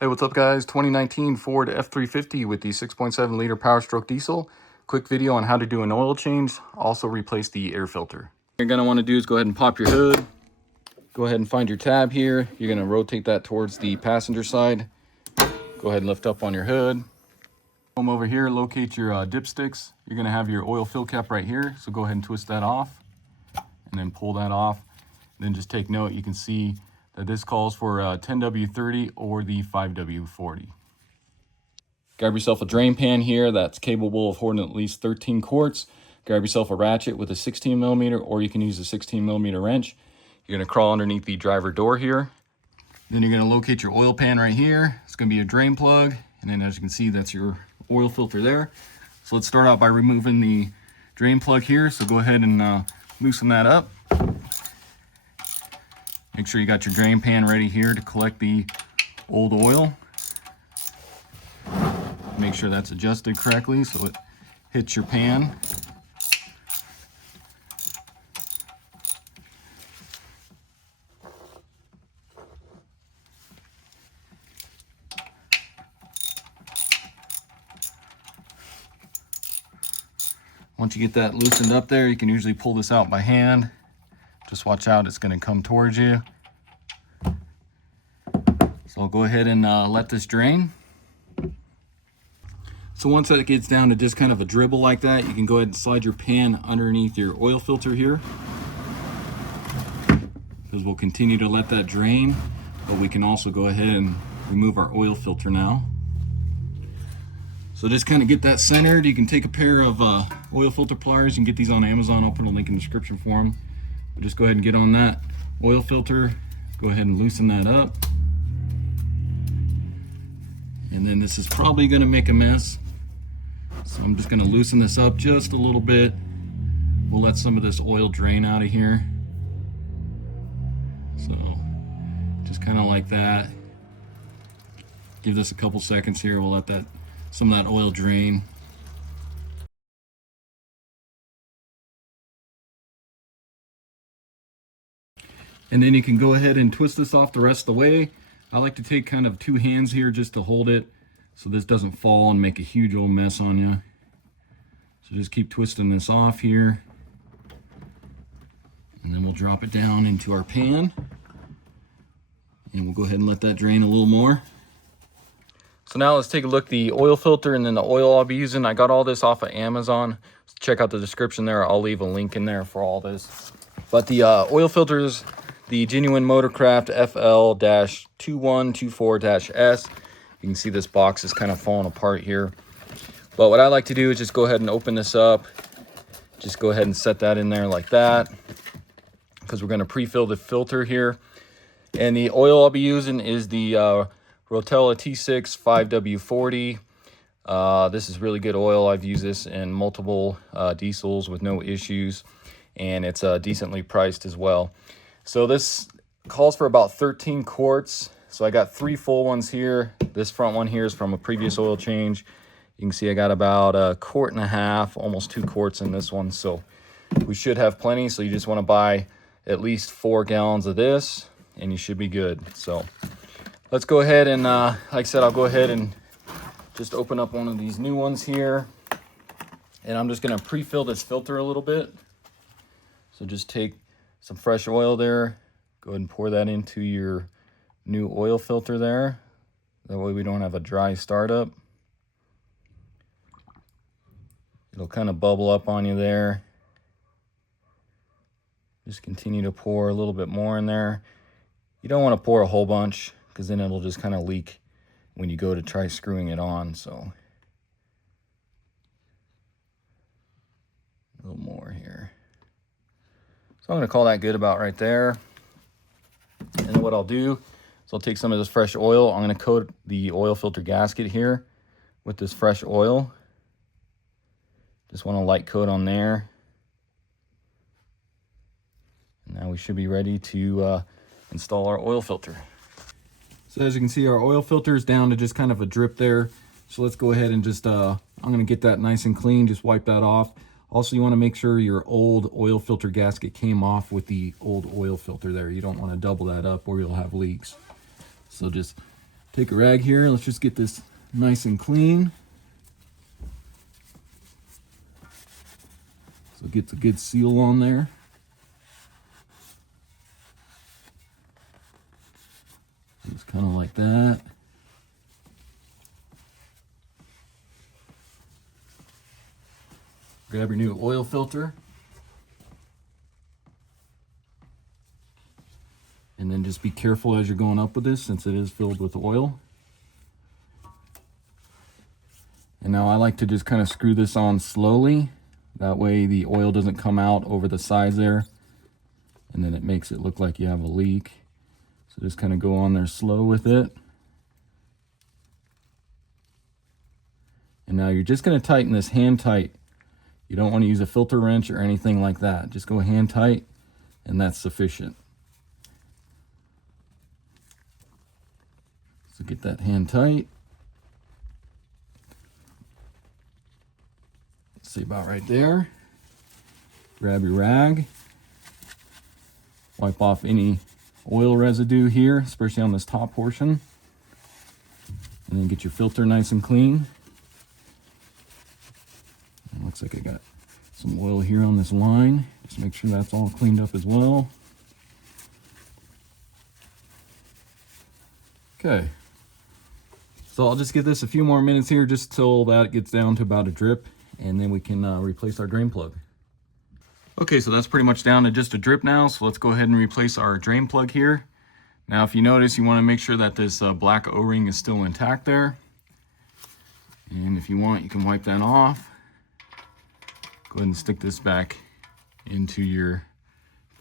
Hey, what's up guys? 2019 Ford F350 with the 6.7 liter Powerstroke diesel. Quick video on how to do an oil change, also replace the air filter. What you're gonna wanna do is go ahead and pop your hood. Go ahead and find your tab here. You're gonna rotate that towards the passenger side. Go ahead and lift up on your hood. Come over here, locate your dipsticks. You're gonna have your oil fill cap right here. So go ahead and twist that off and then pull that off. And then just take note, you can see that this calls for 10W30 or the 5W40. Grab yourself a drain pan here that's capable of holding at least 13 quarts. Grab yourself a ratchet with a 16 millimeter, or you can use a 16 millimeter wrench. You're gonna crawl underneath the driver door here. Then you're gonna locate your oil pan right here. It's gonna be a drain plug. And then as you can see, that's your oil filter there. So let's start out by removing the drain plug here. So go ahead and loosen that up. Make sure you got your drain pan ready here to collect the old oil. Make sure that's adjusted correctly so it hits your pan. Once you get that loosened up there, you can usually pull this out by hand. Just watch out, it's gonna come towards you. So I'll go ahead and let this drain. So once that gets down to just kind of a dribble like that, you can go ahead and slide your pan underneath your oil filter here. Because we'll continue to let that drain, but we can also go ahead and remove our oil filter now. So just kind of get that centered. You can take a pair of oil filter pliers. You can get these on Amazon. I'll put a link in the description for them. But just go ahead and get on that oil filter. Go ahead and loosen that up. And then this is probably gonna make a mess. So I'm just gonna loosen this up just a little bit. We'll let some of this oil drain out of here. So just kind of like that. Give this a couple seconds here. We'll let some of that oil drain. And then you can go ahead and twist this off the rest of the way. I like to take kind of two hands here just to hold it so this doesn't fall and make a huge old mess on you. So just keep twisting this off here. And then we'll drop it down into our pan. And we'll go ahead and let that drain a little more. So now let's take a look at the oil filter and then the oil I'll be using. I got all this off of Amazon. Check out the description there. I'll leave a link in there for all this. But the oil filters, the Genuine Motorcraft FL-2124-S. You can see this box is kind of falling apart here. But what I like to do is just go ahead and open this up. Just go ahead and set that in there like that, because we're going to pre-fill the filter here. And the oil I'll be using is the Rotella T6 5W40. This is really good oil. I've used this in multiple diesels with no issues, and it's decently priced as well. So this calls for about 13 quarts. So I got 3 full ones here. This front one here is from a previous oil change. You can see I got about 1.5 quarts, almost 2 quarts in this one. So we should have plenty. So you just want to buy at least 4 gallons of this and you should be good. So let's go ahead and, like I said, I'll go ahead and just open up one of these new ones here. And I'm just going to pre-fill this filter a little bit. So just take some fresh oil there. Go ahead and pour that into your new oil filter there. That way we don't have a dry startup. It'll kind of bubble up on you there. Just continue to pour a little bit more in there. You don't want to pour a whole bunch because then it'll just kind of leak when you go to try screwing it on. So a little more here. So I'm going to call that good about right there. And then what I'll do is I'll take some of this fresh oil. I'm going to coat the oil filter gasket here with this fresh oil. Just want a light coat on there. And now we should be ready to install our oil filter. So as you can see, our oil filter is down to just kind of a drip there. So let's go ahead and just, I'm going to get that nice and clean. Just wipe that off. Also, you want to make sure your old oil filter gasket came off with the old oil filter there. You don't want to double that up or you'll have leaks. So just Take a rag here. Let's just get this nice and clean. So it gets a good seal on there. Just kind of like that. Grab your new oil filter. And then just be careful as you're going up with this, since it is filled with oil. And now I like to just kind of screw this on slowly. That way the oil doesn't come out over the sides there. And then it makes it look like you have a leak. So just kind of go on there slow with it. And now you're just going to tighten this hand tight. You don't want to use a filter wrench or anything like that. Just go hand tight, and that's sufficient. So get that hand tight. See, about right there. Grab your rag. Wipe off any oil residue here, especially on this top portion. And then get your filter nice and clean. It looks like I got some oil here on this line. Just make sure that's all cleaned up as well. Okay. So I'll just give this a few more minutes here just till that gets down to about a drip, and then we can replace our drain plug. Okay, so that's pretty much down to just a drip now. So let's go ahead and replace our drain plug here. Now, if you notice, you want to make sure that this black O-ring is still intact there. And if you want, you can wipe that off. Go ahead and stick this back into your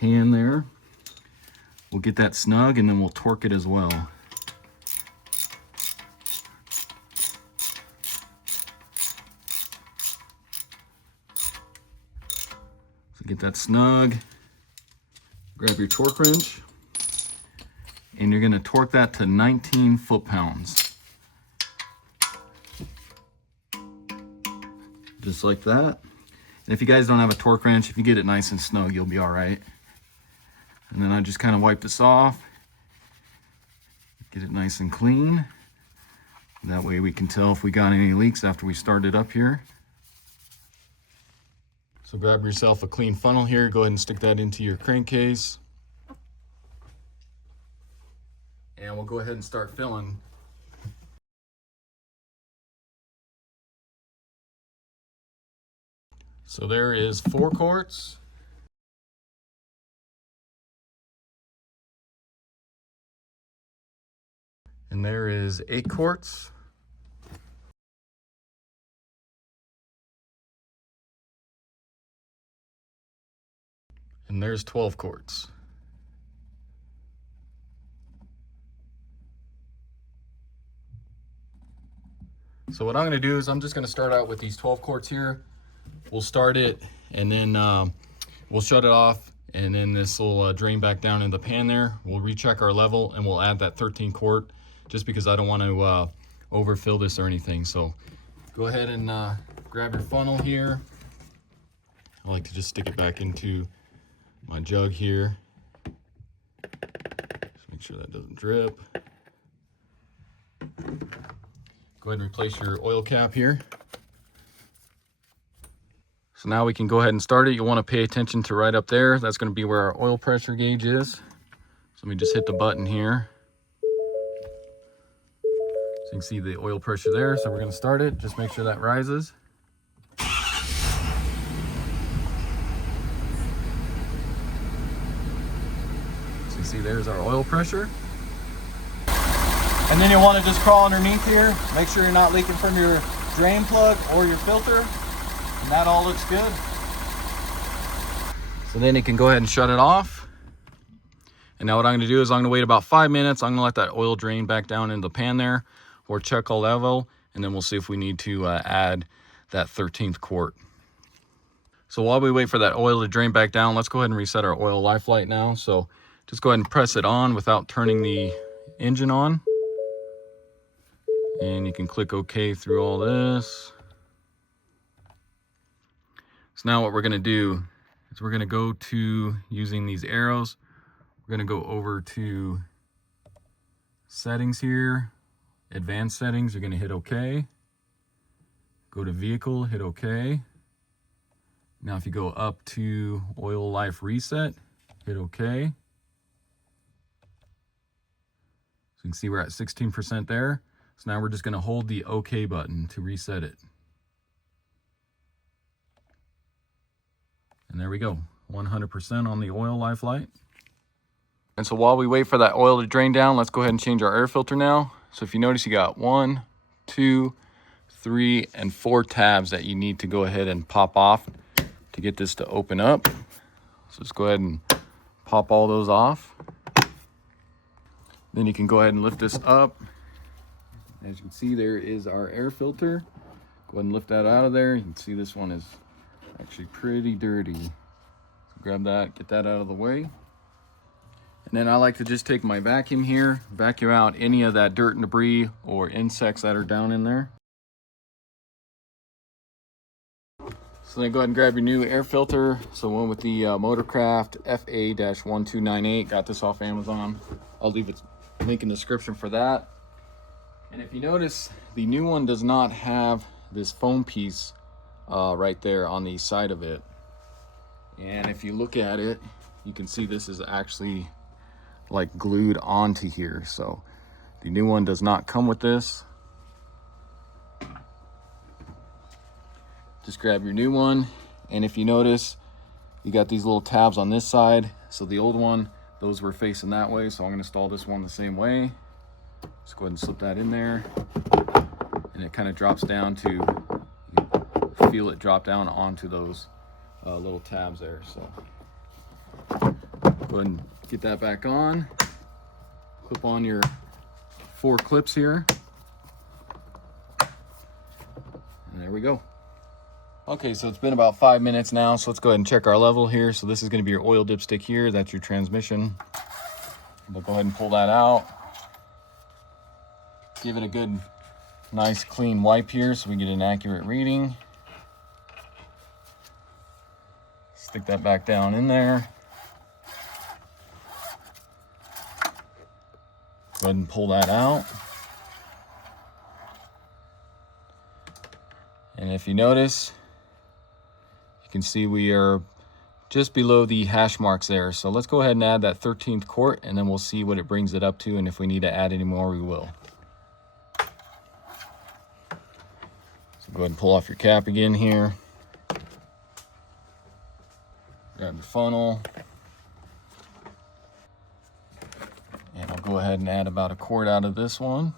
pan there. We'll get that snug, and then we'll torque it as well. So get that snug. Grab your torque wrench, and you're going to torque that to 19 foot-pounds. Just like that. And if you guys don't have a torque wrench, if you get it nice and snug, you'll be all right. And then I just kind of wipe this off. Get it nice and clean. That way we can tell if we got any leaks after we start it up here. So grab yourself a clean funnel here. Go ahead and stick that into your crankcase. And we'll go ahead and start filling. So there is 4 quarts. And there is 8 quarts. And there's 12 quarts. So what I'm going to do is I'm just going to start out with these 12 quarts here. We'll start it, and then we'll shut it off, and then this will drain back down in the pan there. We'll recheck our level, and we'll add that 13 quart just because I don't want to overfill this or anything. So go ahead and grab your funnel here. I like to just stick it back into my jug here. Just make sure that doesn't drip. Go ahead and replace your oil cap here. So now we can go ahead and start it. You'll want to pay attention to right up there. That's going to be where our oil pressure gauge is. So let me just hit the button here. So you can see the oil pressure there. So we're going to start it. Just make sure that rises. So you see there's our oil pressure. And then you'll want to just crawl underneath here. Make sure you're not leaking from your drain plug or your filter. And that all looks good. So then you can go ahead and shut it off. And now what I'm going to do is I'm going to wait about 5 minutes. I'm going to let that oil drain back down into the pan there, or check our level, and then we'll see if we need to add that 13th quart. So while we wait for that oil to drain back down, let's go ahead and reset our oil life light now. So just go ahead and press it on without turning the engine on. And you can click OK through all this. So now what we're going to do is we're going to go to, using these arrows, we're going to go over to settings here. Advanced settings, you're going to hit OK. Go to vehicle, hit OK. Now if you go up to oil life reset, hit OK. So you can see we're at 16% there. So now we're just going to hold the OK button to reset it. And there we go, 100% on the oil life light. And so while we wait for that oil to drain down, let's go ahead and change our air filter now. So if you notice, you got 1, 2, 3, and 4 tabs that you need to go ahead and pop off to get this to open up. So just go ahead and pop all those off. Then you can go ahead and lift this up. As you can see, there is our air filter. Go ahead and lift that out of there. You can see this one is actually pretty dirty. So grab that, get that out of the way. And then I like to just take my vacuum here, vacuum out any of that dirt and debris or insects that are down in there. So then go ahead and grab your new air filter. So one with the Motorcraft FA-1298. Got this off Amazon. I'll leave a link in the description for that. And if you notice, the new one does not have this foam piece right there on the side of it. And if you look at it, you can see this is actually like glued onto here. So the new one does not come with this. Just grab your new one, and if you notice, you got these little tabs on this side. So the old one, those were facing that way, so I'm going to install this one the same way. Just go ahead and slip that in there, and it kind of drops down to, you can feel it drop down onto those little tabs there. So go ahead and get that back on. Clip on your 4 clips here, and there we go. Okay, so it's been about 5 minutes now, so let's go ahead and check our level here. So this is going to be your oil dipstick here. That's your transmission. We'll go ahead and pull that out. Give it a good, nice, clean wipe here so we get an accurate reading. Stick that back down in there. Go ahead and pull that out. And if you notice, you can see we are just below the hash marks there. So let's go ahead and add that 13th quart, and then we'll see what it brings it up to, and if we need to add any more, we will. So go ahead and pull off your cap again here. Grab your funnel. And I'll go ahead and add about a quart out of this one.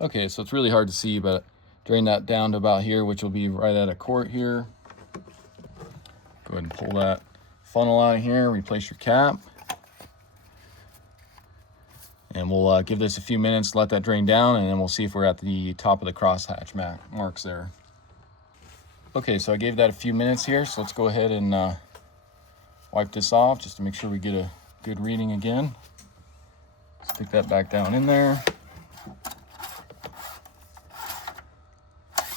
Okay, so it's really hard to see, but drain that down to about here, which will be right at a quart here. Go ahead and pull that funnel out of here, replace your cap. And we'll give this a few minutes, let that drain down, and then we'll see if we're at the top of the crosshatch marks there. Okay, so I gave that a few minutes here, so let's go ahead and wipe this off just to make sure we get a good reading again. Stick that back down in there.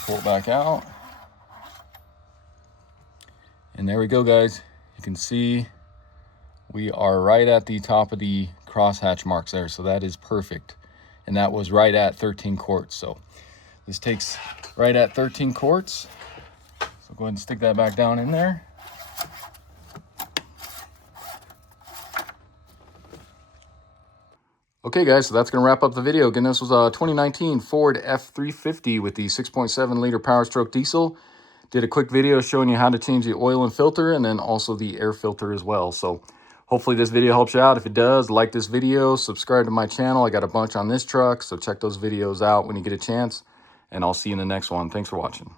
Pull it back out. And there we go, guys. You can see we are right at the top of the crosshatch marks there, so that is perfect. And that was right at 13 quarts. So this takes right at 13 quarts. So go ahead and stick that back down in there. Okay guys, so that's going to wrap up the video. Again, this was a 2019 Ford F350 with the 6.7 liter Powerstoke diesel. Did a quick video showing you how to change the oil and filter, and then also the air filter as well. So hopefully this video helps you out. If it does, like this video, subscribe to my channel. I got a bunch on this truck, so check those videos out when you get a chance, and I'll see you in the next one. Thanks for watching.